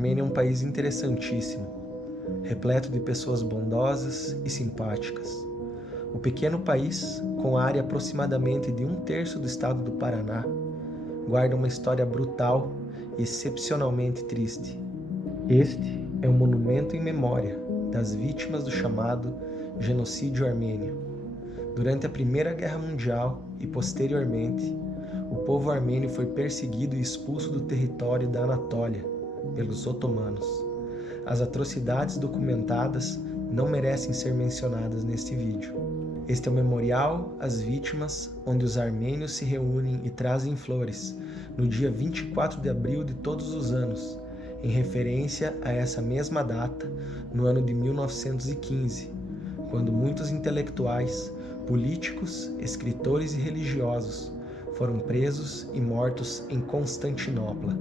Armênia é um país interessantíssimo, repleto de pessoas bondosas e simpáticas. O pequeno país, com área aproximadamente de 1/3 do estado do Paraná, guarda uma história brutal e excepcionalmente triste. Este é um monumento em memória das vítimas do chamado genocídio armênio. Durante a Primeira Guerra Mundial e posteriormente, o povo armênio foi perseguido e expulso do território da Anatólia pelos otomanos. As atrocidades documentadas não merecem ser mencionadas neste vídeo. Este é o memorial às vítimas, onde os armênios se reúnem e trazem flores no dia 24 de abril de todos os anos, em referência a essa mesma data, no ano de 1915, quando muitos intelectuais, políticos, escritores e religiosos foram presos e mortos em Constantinopla.